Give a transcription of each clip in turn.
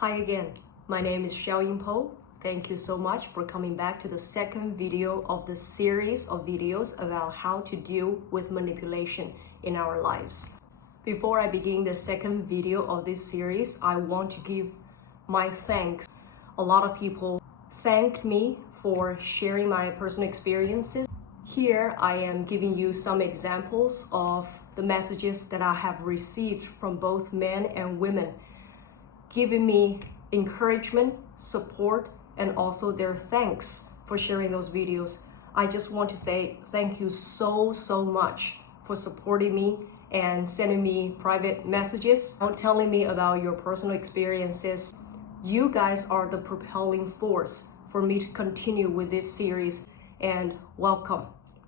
Hi again, my name is Xiaoying Po. Thank you so much for coming back to the second video of the series of videos about how to deal with manipulation in our lives. Before I begin the second video of this series, I want to give my thanks. A lot of people thanked me for sharing my personal experiences. Here I am giving you some examples of the messages that I have received from both men and women, giving me encouragement, support, and also their thanks for sharing those videos. I just want to say thank you so much for supporting me and sending me private messages, telling me about your personal experiences. You guys are the propelling force for me to continue with this series, and welcome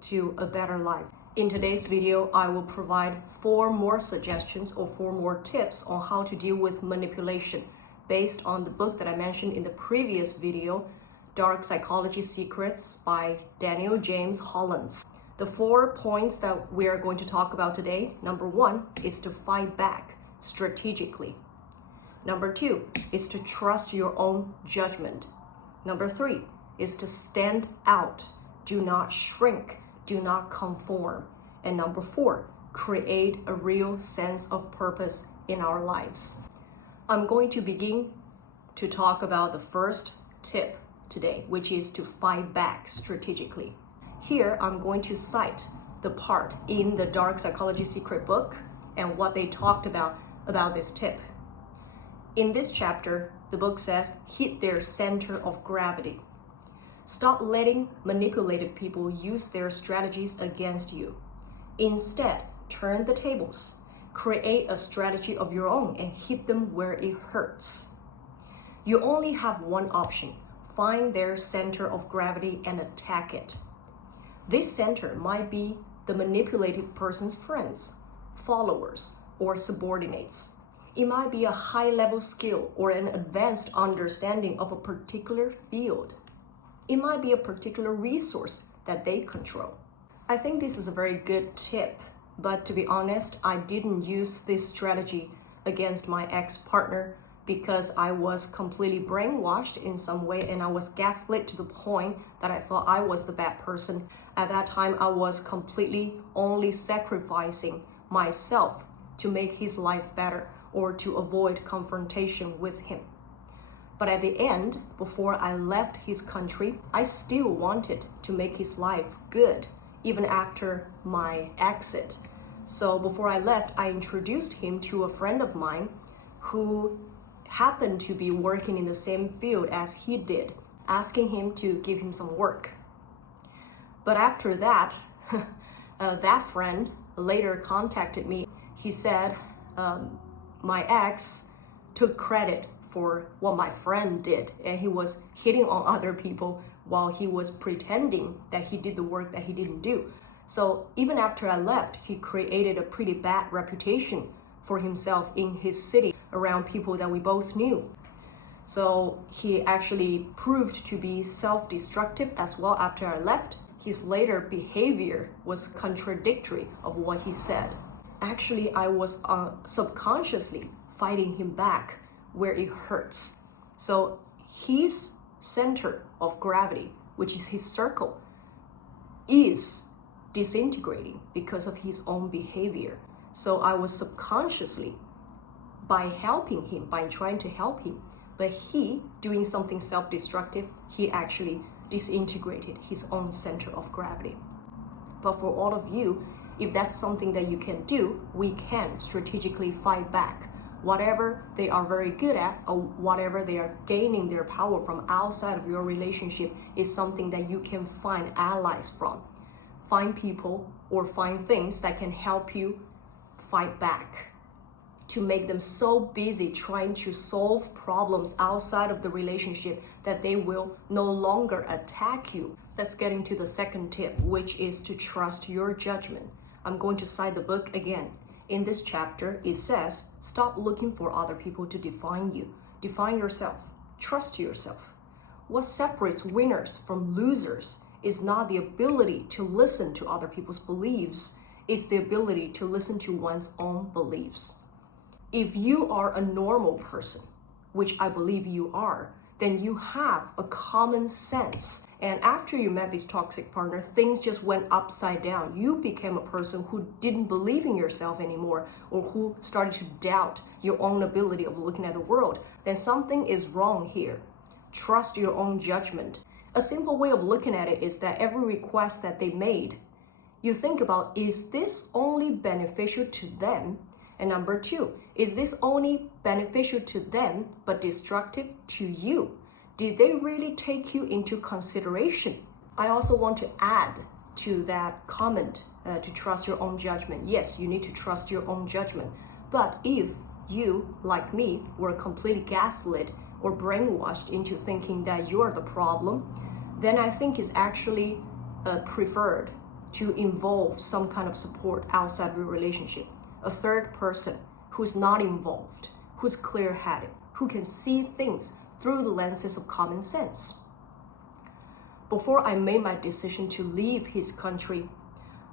to a better life. In today's video, I will provide 4 more suggestions or 4 more tips on how to deal with manipulation based on the book that I mentioned in the previous video, Dark Psychology Secrets by Daniel James Hollins. The 4 points that we are going to talk about today, number 1 is to fight back strategically. Number 2 is to trust your own judgment. Number 3 is to stand out, do not shrink, do not conform. And number 4, create a real sense of purpose in our lives. I'm going to begin to talk about the first tip today, which is to fight back strategically. Here, I'm going to cite the part in the Dark Psychology Secret book and what they talked about this tip. In this chapter, the book says, hit their center of gravity. Stop letting manipulative people use their strategies against you. Instead, turn the tables. Create a strategy of your own and hit them where it hurts. You only have one option. Find their center of gravity and attack it. This center might be the manipulative person's friends, followers, or subordinates. It might be a high-level skill or an advanced understanding of a particular field. It might be a particular resource that they control. I think this is a very good tip, but to be honest, I didn't use this strategy against my ex-partner because I was completely brainwashed in some way and I was gaslit to the point that I thought I was the bad person. At that time, I was completely only sacrificing myself to make his life better or to avoid confrontation with him. But at the end, before I left his country, I still wanted to make his life good, even after my exit. So before I left, I introduced him to a friend of mine who happened to be working in the same field as he did, asking him to give him some work. But after that, that friend later contacted me. He said, my ex took credit for what my friend did, and he was hitting on other people while he was pretending that he did the work that he didn't do. So even after I left, he created a pretty bad reputation for himself in his city around people that we both knew. So he actually proved to be self-destructive as well after I left. His later behavior was contradictory of what he said. Actually, I was subconsciously fighting him back where it hurts. So his center of gravity, which is his circle, is disintegrating because of his own behavior. So I was subconsciously, by helping him, by trying to help him, but he doing something self-destructive, he actually disintegrated his own center of gravity. But for all of you, if that's something that you can do, we can strategically fight back. Whatever they are very good at or whatever they are gaining their power from outside of your relationship is something that you can find allies from. Find people or find things that can help you fight back, to make them so busy trying to solve problems outside of the relationship that they will no longer attack you. Let's get into the second tip, which is to trust your judgment. I'm going to cite the book again. In this chapter, it says, stop looking for other people to define you. Define yourself. Trust yourself. What separates winners from losers is not the ability to listen to other people's beliefs, it's the ability to listen to one's own beliefs. If you are a normal person, which I believe you are, then you have a common sense. And after you met this toxic partner, things just went upside down. You became a person who didn't believe in yourself anymore, or who started to doubt your own ability of looking at the world. Then something is wrong here. Trust your own judgment. A simple way of looking at it is that every request that they made, you think about, is this only beneficial to them? And number two, is this only beneficial to them but destructive to you? Did they really take you into consideration? I also want to add to that comment to trust your own judgment. Yes, you need to trust your own judgment. But if you, like me, were completely gaslit or brainwashed into thinking that you're the problem, then I think it's actually preferred to involve some kind of support outside the relationship. A third person who's not involved, who's clear-headed, who can see things through the lenses of common sense. Before I made my decision to leave his country,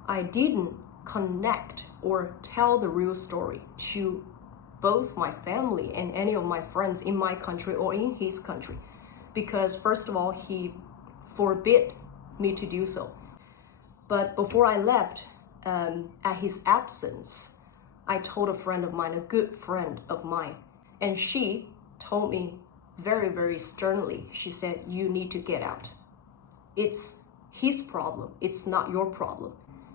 I didn't connect or tell the real story to both my family and any of my friends in my country or in his country, because first of all, he forbid me to do so. But before I left, at his absence, I told a friend of mine, a good friend of mine, and she told me very, very sternly, she said, you need to get out. It's his problem. It's not your problem.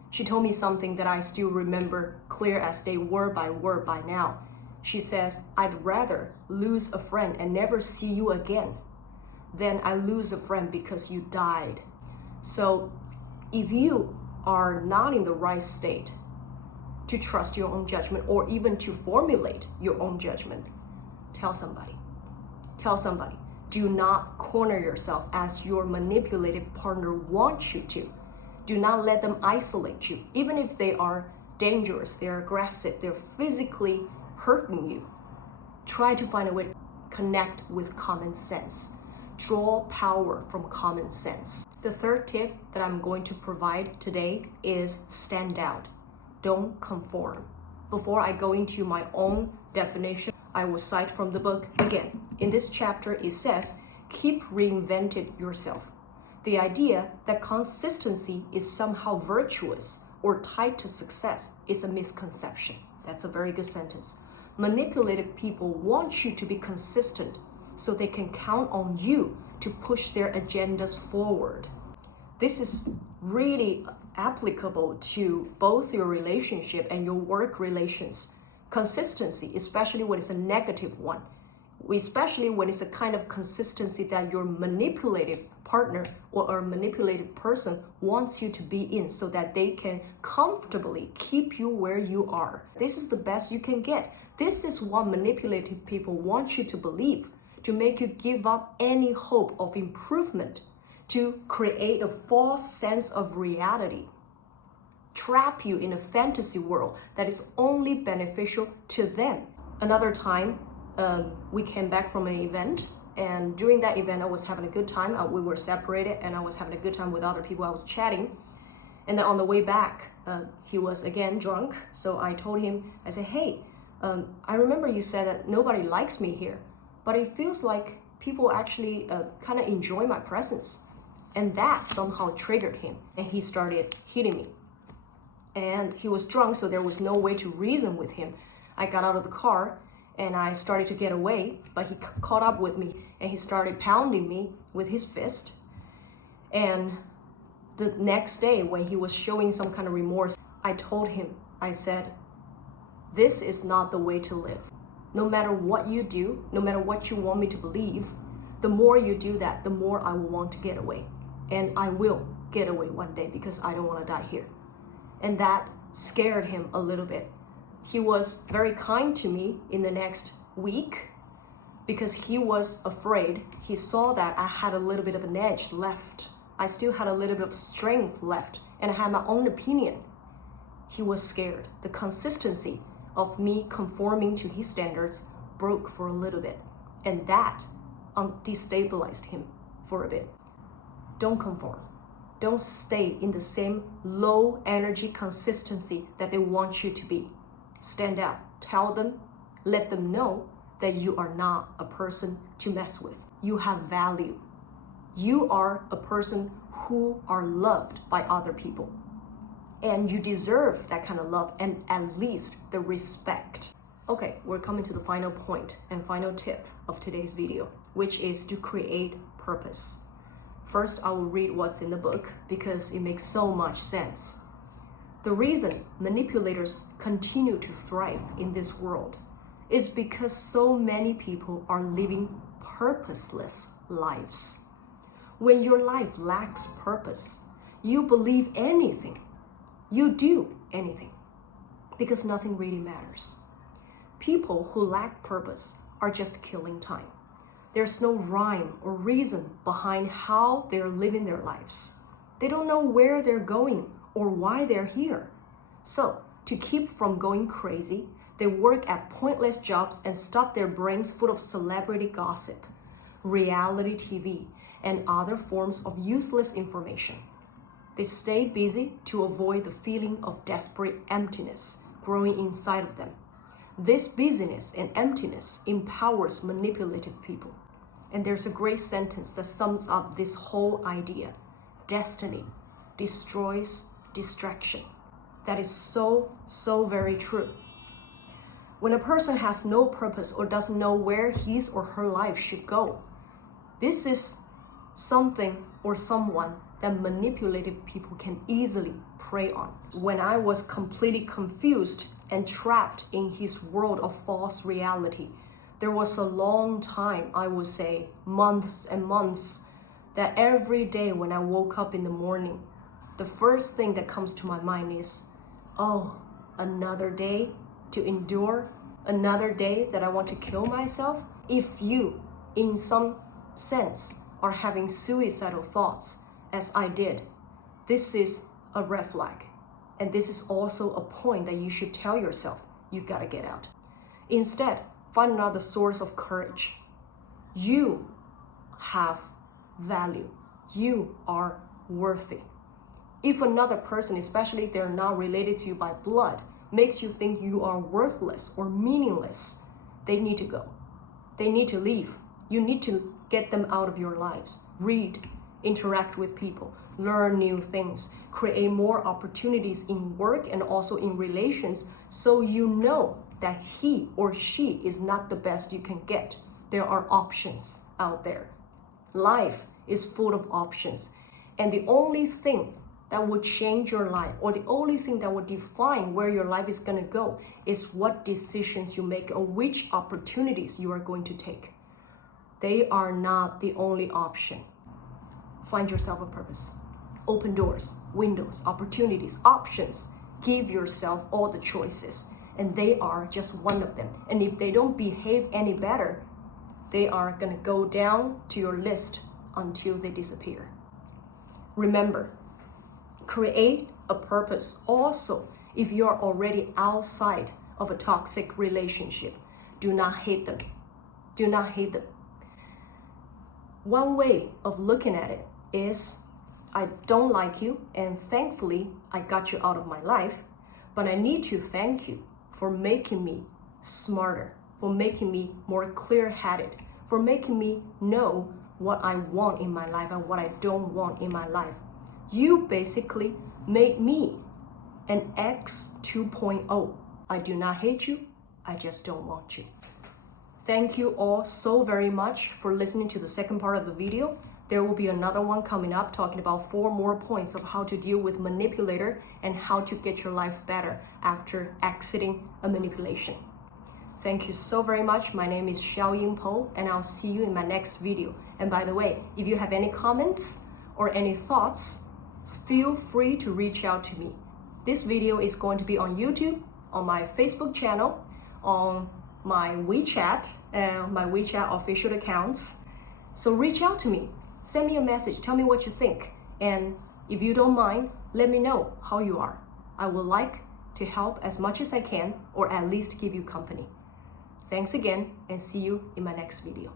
She told me something that I still remember clear as day, word by now. She says, I'd rather lose a friend and never see you again than I lose a friend because you died. So if you are not in the right state to trust your own judgment or even to formulate your own judgment, tell somebody. Tell somebody. Do not corner yourself as your manipulative partner wants you to. Do not let them isolate you. Even if they are dangerous, they're aggressive, they're physically hurting you. Try to find a way to connect with common sense. Draw power from common sense. The third tip that I'm going to provide today is stand out. Don't conform. Before I go into my own definition, I will cite from the book again. In this chapter, it says, keep reinventing yourself. The idea that consistency is somehow virtuous or tied to success is a misconception. That's a very good sentence. Manipulative people want you to be consistent so they can count on you to push their agendas forward. This is really applicable to both your relationship and your work relations. Consistency, especially when it's a negative one, especially when it's a kind of consistency that your manipulative partner or a manipulated person wants you to be in so that they can comfortably keep you where you are. This is the best you can get. This is what manipulative people want you to believe, to make you give up any hope of improvement, to create a false sense of reality, trap you in a fantasy world that is only beneficial to them. Another time, we came back from an event, and during that event, I was having a good time. We were separated, and I was having a good time with other people. I was chatting, and then on the way back, he was again drunk. So I told him, I said, hey, I remember you said that nobody likes me here, but it feels like people actually kind of enjoy my presence. And that somehow triggered him, and he started hitting me. And he was drunk, so there was no way to reason with him. I got out of the car, and I started to get away, but he caught up with me, and he started pounding me with his fist. And the next day, when he was showing some kind of remorse, I told him, I said, this is not the way to live. No matter what you do, no matter what you want me to believe, the more you do that, the more I will want to get away. And I will get away one day because I don't want to die here. And that scared him a little bit. He was very kind to me in the next week because he was afraid. He saw that I had a little bit of an edge left. I still had a little bit of strength left, and I had my own opinion. He was scared. The consistency of me conforming to his standards broke for a little bit, and that destabilized him for a bit. Don't conform. Don't stay in the same low energy consistency that they want you to be. Stand out. Tell them, let them know that you are not a person to mess with. You have value. You are a person who are loved by other people. And you deserve that kind of love and at least the respect. Okay, we're coming to the final point and final tip of today's video, which is to create purpose. First, I will read what's in the book because it makes so much sense. The reason manipulators continue to thrive in this world is because so many people are living purposeless lives. When your life lacks purpose, you believe anything, you do anything, because nothing really matters. People who lack purpose are just killing time. There's no rhyme or reason behind how they're living their lives. They don't know where they're going or why they're here. So, to keep from going crazy, they work at pointless jobs and stuff their brains full of celebrity gossip, reality TV, and other forms of useless information. They stay busy to avoid the feeling of desperate emptiness growing inside of them. This busyness and emptiness empowers manipulative people. And there's a great sentence that sums up this whole idea. Destiny destroys distraction. That is so very true. When a person has no purpose or doesn't know where his or her life should go, this is something or someone that manipulative people can easily prey on. When I was completely confused and trapped in his world of false reality, there was a long time, I would say months and months, that every day when I woke up in the morning, the first thing that comes to my mind is, oh, another day to endure, another day that I want to kill myself. If you, in some sense, are having suicidal thoughts, as I did, this is a red flag. And this is also a point that you should tell yourself, you gotta get out. Instead, find another source of courage. You have value. You are worthy. If another person, especially if they're not related to you by blood, makes you think you are worthless or meaningless, they need to go. They need to leave. You need to get them out of your lives. Read, interact with people, learn new things, create more opportunities in work and also in relations, so you know that he or she is not the best you can get. There are options out there. Life is full of options, and the only thing that would change your life, or the only thing that would define where your life is going to go, is what decisions you make or which opportunities you are going to take. They are not the only option. Find yourself a purpose. Open doors, windows, opportunities, options. Give yourself all the choices, and they are just one of them. And if they don't behave any better, they are going to go down to your list until they disappear. Remember, create a purpose also if you are already outside of a toxic relationship. Do not hate them. Do not hate them. One way of looking at it is, I don't like you, and thankfully I got you out of my life, but I need to thank you for making me smarter, for making me more clear-headed, for making me know what I want in my life and what I don't want in my life. You basically made me an X 2.0. I do not hate you, I just don't want you. Thank you all so very much for listening to the second part of the video. There will be another one coming up talking about 4 more points of how to deal with manipulator and how to get your life better after exiting a manipulation. Thank you so very much. My name is Xiaoying Po, and I'll see you in my next video. And by the way, if you have any comments or any thoughts, feel free to reach out to me. This video is going to be on YouTube, on my Facebook channel, on my WeChat official accounts. So reach out to me. Send me a message. Tell me what you think. And if you don't mind, let me know how you are. I would like to help as much as I can, or at least give you company. Thanks again, and see you in my next video.